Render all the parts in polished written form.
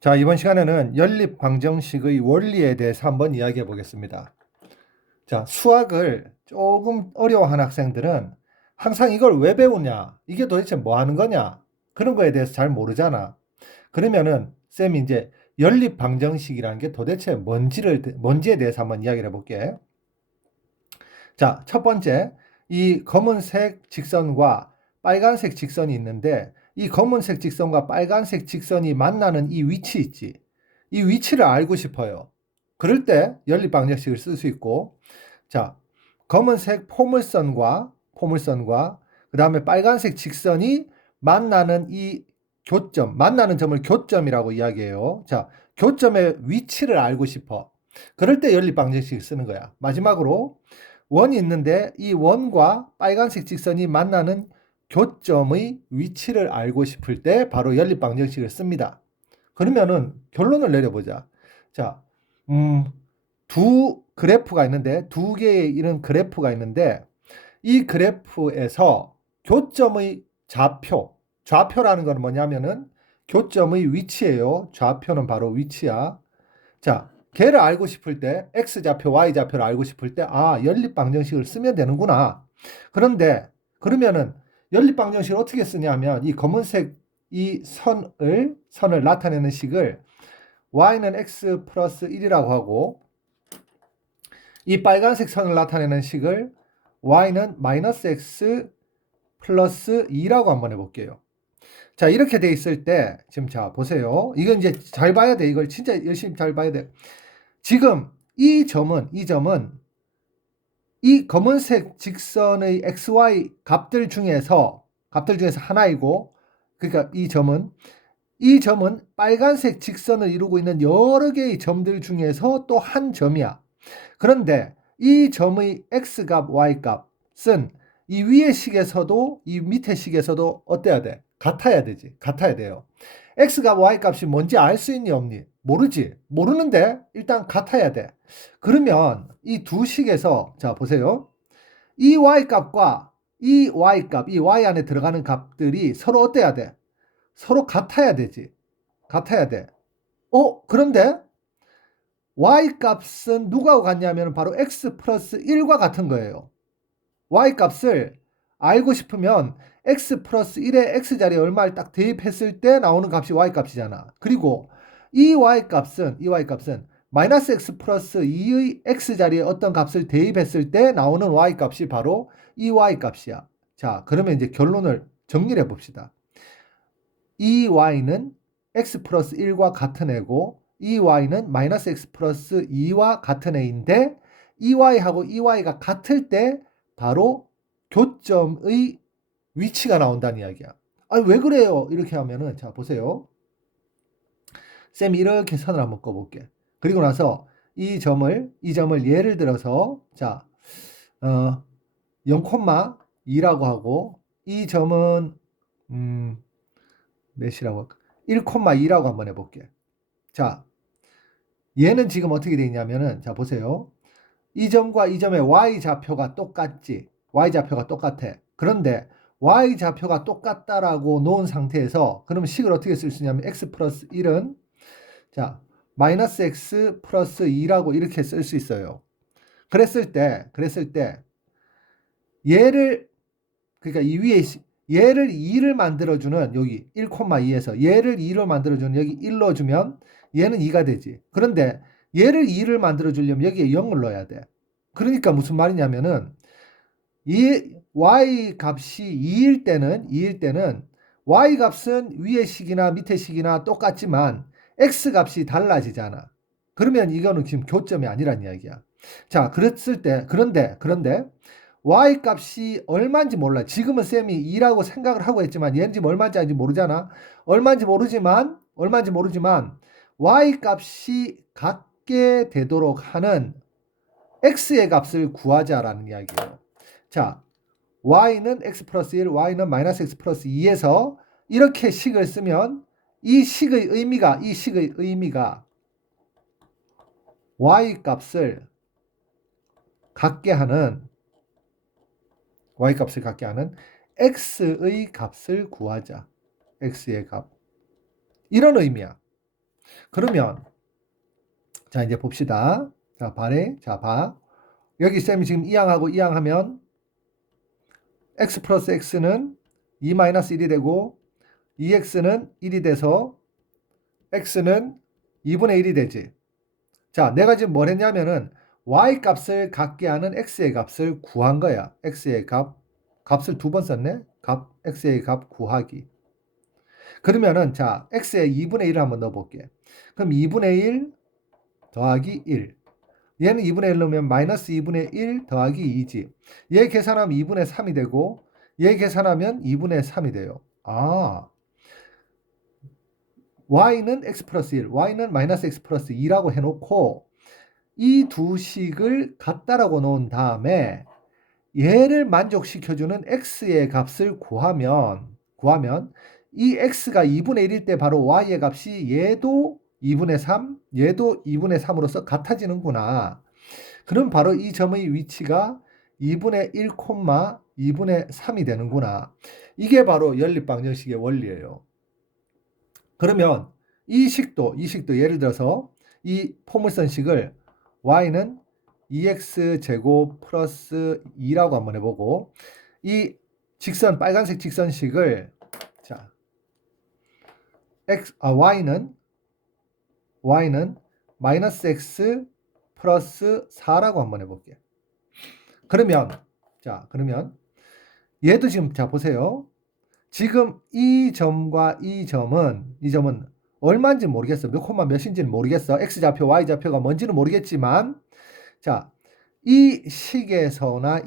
자, 이번 시간에는 연립 방정식의 원리에 대해서 한번 이야기해 보겠습니다. 자, 수학을 조금 어려워하는 학생들은 항상 이걸 왜 배우냐? 이게 도대체 뭐 하는 거냐? 그런 거에 대해서 잘 모르잖아. 그러면은 쌤이 이제 연립 방정식이라는 게 도대체 뭔지에 대해서 한번 이야기를 해 볼게. 자, 첫 번째, 이 검은색 직선과 빨간색 직선이 있는데 이 검은색 직선과 빨간색 직선이 만나는 이 위치 있지. 이 위치를 알고 싶어요. 그럴 때 연립 방정식을 쓸 수 있고, 자, 검은색 포물선과 그다음에 빨간색 직선이 만나는 이 교점, 만나는 점을 교점이라고 이야기해요. 자, 교점의 위치를 알고 싶어. 그럴 때 연립 방정식을 쓰는 거야. 마지막으로 원이 있는데 이 원과 빨간색 직선이 만나는 교점의 위치를 알고 싶을 때 바로 연립 방정식을 씁니다. 그러면은 결론을 내려보자. 자, 두 그래프가 있는데 두 개의 이런 그래프가 있는데 이 그래프에서 교점의 좌표라는 건 뭐냐면은 교점의 위치예요. 좌표는 바로 위치야. 자, 걔를 알고 싶을 때 x좌표, y좌표를 알고 싶을 때 연립 방정식을 쓰면 되는구나. 그런데 그러면은 연립 방정식을 어떻게 쓰냐면 이 검은색 이 선을 나타내는 식을 y는 x 플러스 1이라고 하고 이 빨간색 선을 나타내는 식을 y는 마이너스 x 플러스 2라고 한번 해볼게요. 자, 이렇게 돼 있을 때 지금 자 보세요. 이건 이제 잘 봐야 돼. 이걸 진짜 열심히 잘 봐야 돼. 지금 이 점은 이 검은색 직선의 xy 값들 중에서 하나이고, 그러니까 이 점은 빨간색 직선을 이루고 있는 여러 개의 점들 중에서 또 한 점이야. 그런데 이 점의 x값, y값은 이 위의 식에서도 이 밑의 식에서도 어때야 돼? 같아야 되지. 같아야 돼요. x값, y값이 뭔지 알 수 있니 없니? 모르지. 모르는데 일단 같아야 돼. 그러면 이 두 식에서 자 보세요. 이 y값과 이 y값, 이 y 안에 들어가는 값들이 서로 어때야 돼? 서로 같아야 되지. 같아야 돼. 그런데 y값은 누구하고 같냐면 바로 x 플러스 1과 같은 거예요. y값을 알고 싶으면 x 플러스 1의 x자리에 얼마를 딱 대입했을 때 나오는 값이 y값이잖아. 그리고 이 y값은 마이너스 x 플러스 2의 x자리에 어떤 값을 대입했을 때 나오는 y값이 바로 이 y값이야. 자, 그러면 이제 결론을 정리해 봅시다. 이 y는 x 플러스 1과 같은 애고 이 y는 마이너스 x 플러스 2와 같은 애인데 이 y하고 이 y가 같을 때 바로 교점의 위치가 나온다는 이야기야. 왜 그래요? 이렇게 하면은 자 보세요. 쌤이 이렇게 선을 한번 꺼볼게. 그리고 나서 이 점을 예를 들어서 자 0,2라고 하고 이 점은 몇이라고 할까? 1,2라고 한번 해볼게. 자, 얘는 지금 어떻게 되어 있냐면은 자 보세요. 이 점과 이 점의 y좌표가 똑같지. y좌표가 똑같아. 그런데 y좌표가 똑같다라고 놓은 상태에서 그러면 식을 어떻게 쓸 수 있냐면 x 플러스 1은 자 마이너스 x 플러스 2라고 이렇게 쓸 수 있어요. 그랬을 때 얘를 그러니까 이 위에 얘를 2를 만들어주는 여기 1,2에서 얘를 2로 만들어주는 여기 1 넣어주면 얘는 2가 되지. 그런데 얘를 2를 만들어주려면 여기에 0을 넣어야 돼. 그러니까 무슨 말이냐면은 이 y 값이 2일 때는 y 값은 위의 식이나 밑의 식이나 똑같지만 x 값이 달라지잖아. 그러면 이거는 지금 교점이 아니란 이야기야. 자, 그랬을 때 그런데 y 값이 얼마인지 몰라. 지금은 쌤이 2라고 생각을 하고 있지만 얘는 지금 얼마인지 아닌지 모르잖아. 얼마인지 모르지만 y 값이 같게 되도록 하는 x의 값을 구하자라는 이야기예요. 자, y는 x 플러스 1, y는 마이너스 x 플러스 2에서 이렇게 식을 쓰면 이 식의 의미가 y 값을 갖게 하는 x의 값을 구하자. x의 값. 이런 의미야. 그러면 자 이제 봅시다. 자 봐. 여기 쌤이 지금 이항하고 이항하면 x 플러스 x는 2 마이너스 1이 되고 2x는 1이 돼서 x는 2분의 1이 되지. 자, 내가 지금 뭘 했냐면은 y 값을 갖게 하는 x의 값을 구한 거야. x의 값을 두 번 썼네. x의 값 구하기. 그러면은 자, x의 2분의 1을 한번 넣어볼게. 그럼 2분의 1 더하기 1. 얘는 2분의 1 넣으면 마이너스 2분의 1 더하기 2지. 얘 계산하면 2분의 3이 되고 얘 계산하면 2분의 3이 돼요. 아, y는 x 플러스 1, y는 마이너스 x 플러스 2라고 해놓고 이 두 식을 같다라고 놓은 다음에 얘를 만족시켜주는 x의 값을 구하면 이 x가 2분의 1일 때 바로 y의 값이 얘도 2분의 3, 얘도 2분의 3으로서 같아지는구나. 그럼 바로 이 점의 위치가 2분의 1, 2분의 3이 되는구나. 이게 바로 연립방정식의 원리예요. 그러면 이 식도 예를 들어서 이 포물선식을 y는 2x제곱 플러스 2라고 한번 해보고 이 직선 빨간색 직선식을 자 y는 마이너스 x 플러스 4라고 한번 해볼게요. 그러면 얘도 지금 자 보세요. 지금 이 점과 이 점은 얼마인지 모르겠어. 몇 콤마 몇인지는 모르겠어. x좌표, y좌표가 뭔지는 모르겠지만 자, 이 식에서나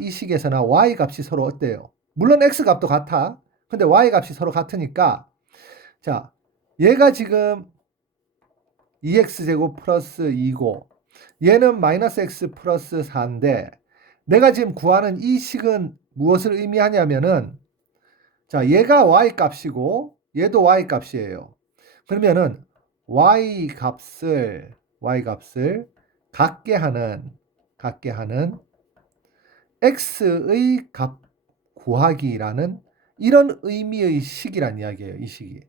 y 값이 서로 어때요? 물론 x 값도 같아. 근데 y 값이 서로 같으니까 자, 얘가 지금 2x제곱 플러스 2고 얘는 마이너스 x 플러스 4인데 내가 지금 구하는 이 식은 무엇을 의미하냐면은 자, 얘가 y 값이고 얘도 y 값이에요. 그러면은 y 값을 갖게 하는 x의 값 구하기라는 이런 의미의 식이란 이야기예요. 이 식이.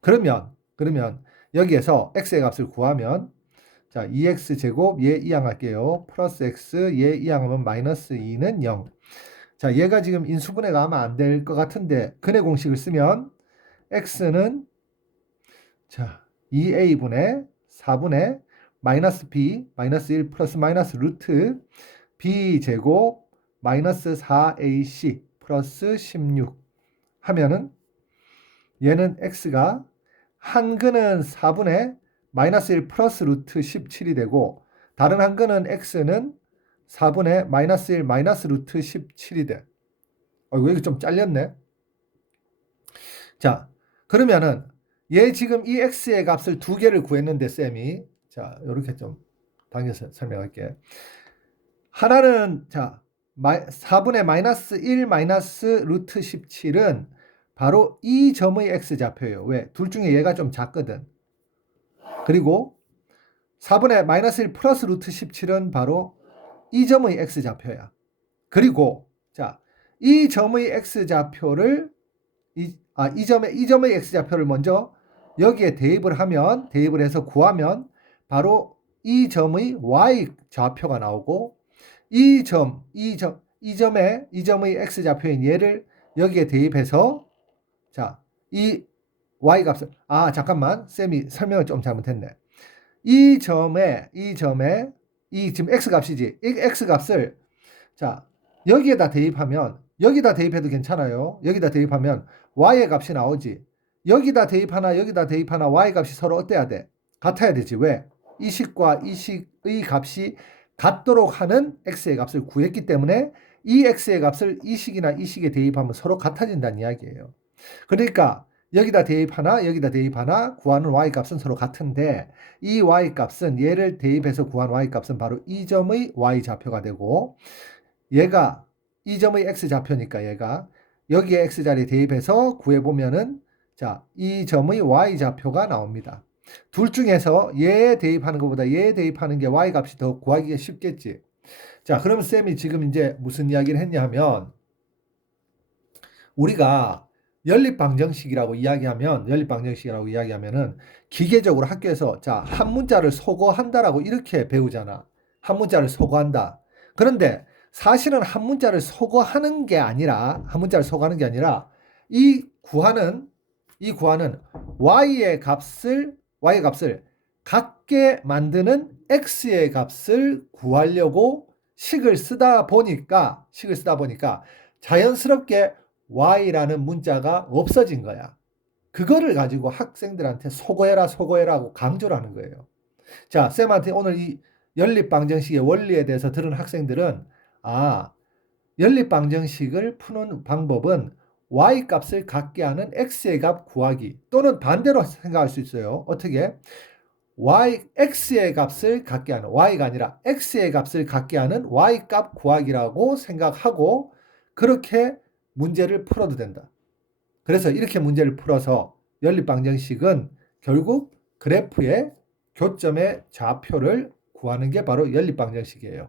그러면 여기에서 x의 값을 구하면 자, 2x 제곱 얘 이항할게요. 플러스 x 얘 이항하면 마이너스 2는 0. 자, 얘가 지금 인수분해가 아마 안 될 것 같은데 근해 공식을 쓰면 x는 자, 2a분의 4분의 마이너스 b 마이너스 1 플러스 마이너스 루트 b 제곱 마이너스 4ac 플러스 16 하면은 얘는 x가 한근은 4분의 마이너스 1 플러스 루트 17이 되고 다른 한근은 x는 4분의 마이너스 1 마이너스 루트 17이 돼. 이거 좀 잘렸네. 자, 그러면은 얘 지금 이 x의 값을 두 개를 구했는데 쌤이 자, 이렇게 좀 당겨서 설명할게. 하나는 자, 4분의 마이너스 1 마이너스 루트 17은 바로 이 점의 x좌표예요. 왜? 둘 중에 얘가 좀 작거든. 그리고 4분의 마이너스 1 플러스 루트 17은 바로 이 점의 x좌표야. 그리고 자, 이 점의 x좌표를 이 점의 x좌표를 먼저 여기에 대입을 해서 구하면 바로 이 점의 y좌표가 나오고 이 점의 x좌표인 얘를 여기에 대입해서 자, 이 y값을 잠깐만 쌤이 설명을 좀 잘못했네. 이 지금 x값이지. 이 x값을 자, 여기에다 대입하면 여기다 대입해도 괜찮아요. 여기다 대입하면 y의 값이 나오지. 여기다 대입하나 y 값이 서로 어때야 돼? 같아야 되지. 왜? 이 식과 이 식의 값이 같도록 하는 x의 값을 구했기 때문에 이 x의 값을 이 식이나 이 식에 대입하면 서로 같아진다는 이야기예요. 그러니까 여기다 대입하나 구하는 y값은 서로 같은데 이 y값은 얘를 대입해서 구한 y값은 바로 이 점의 y좌표가 되고 얘가 이 점의 x좌표니까 얘가 여기에 x자리에 대입해서 구해보면은 자, 이 점의 y좌표가 나옵니다. 둘 중에서 얘에 대입하는 것보다 얘에 대입하는 게 y값이 더 구하기가 쉽겠지. 자, 그럼 쌤이 지금 이제 무슨 이야기를 했냐 하면 우리가 연립방정식이라고 이야기하면은 기계적으로 학교에서 자, 한 문자를 소거한다라고 이렇게 배우잖아. 한 문자를 소거한다. 그런데 사실은 한 문자를 소거하는 게 아니라 이 구하는 y의 값을 같게 만드는 x의 값을 구하려고 식을 쓰다 보니까 자연스럽게 y라는 문자가 없어진 거야. 그거를 가지고 학생들한테 소거해라 하고 강조를 하는 거예요. 자, 쌤한테 오늘 이 연립방정식의 원리에 대해서 들은 학생들은 연립방정식을 푸는 방법은 y 값을 갖게 하는 x의 값 구하기, 또는 반대로 생각할 수 있어요. 어떻게? x의 값을 갖게 하는, y가 아니라 x의 값을 갖게 하는 y 값 구하기라고 생각하고 그렇게 문제를 풀어도 된다. 그래서 이렇게 문제를 풀어서 연립방정식은 결국 그래프의 교점의 좌표를 구하는 게 바로 연립방정식이에요.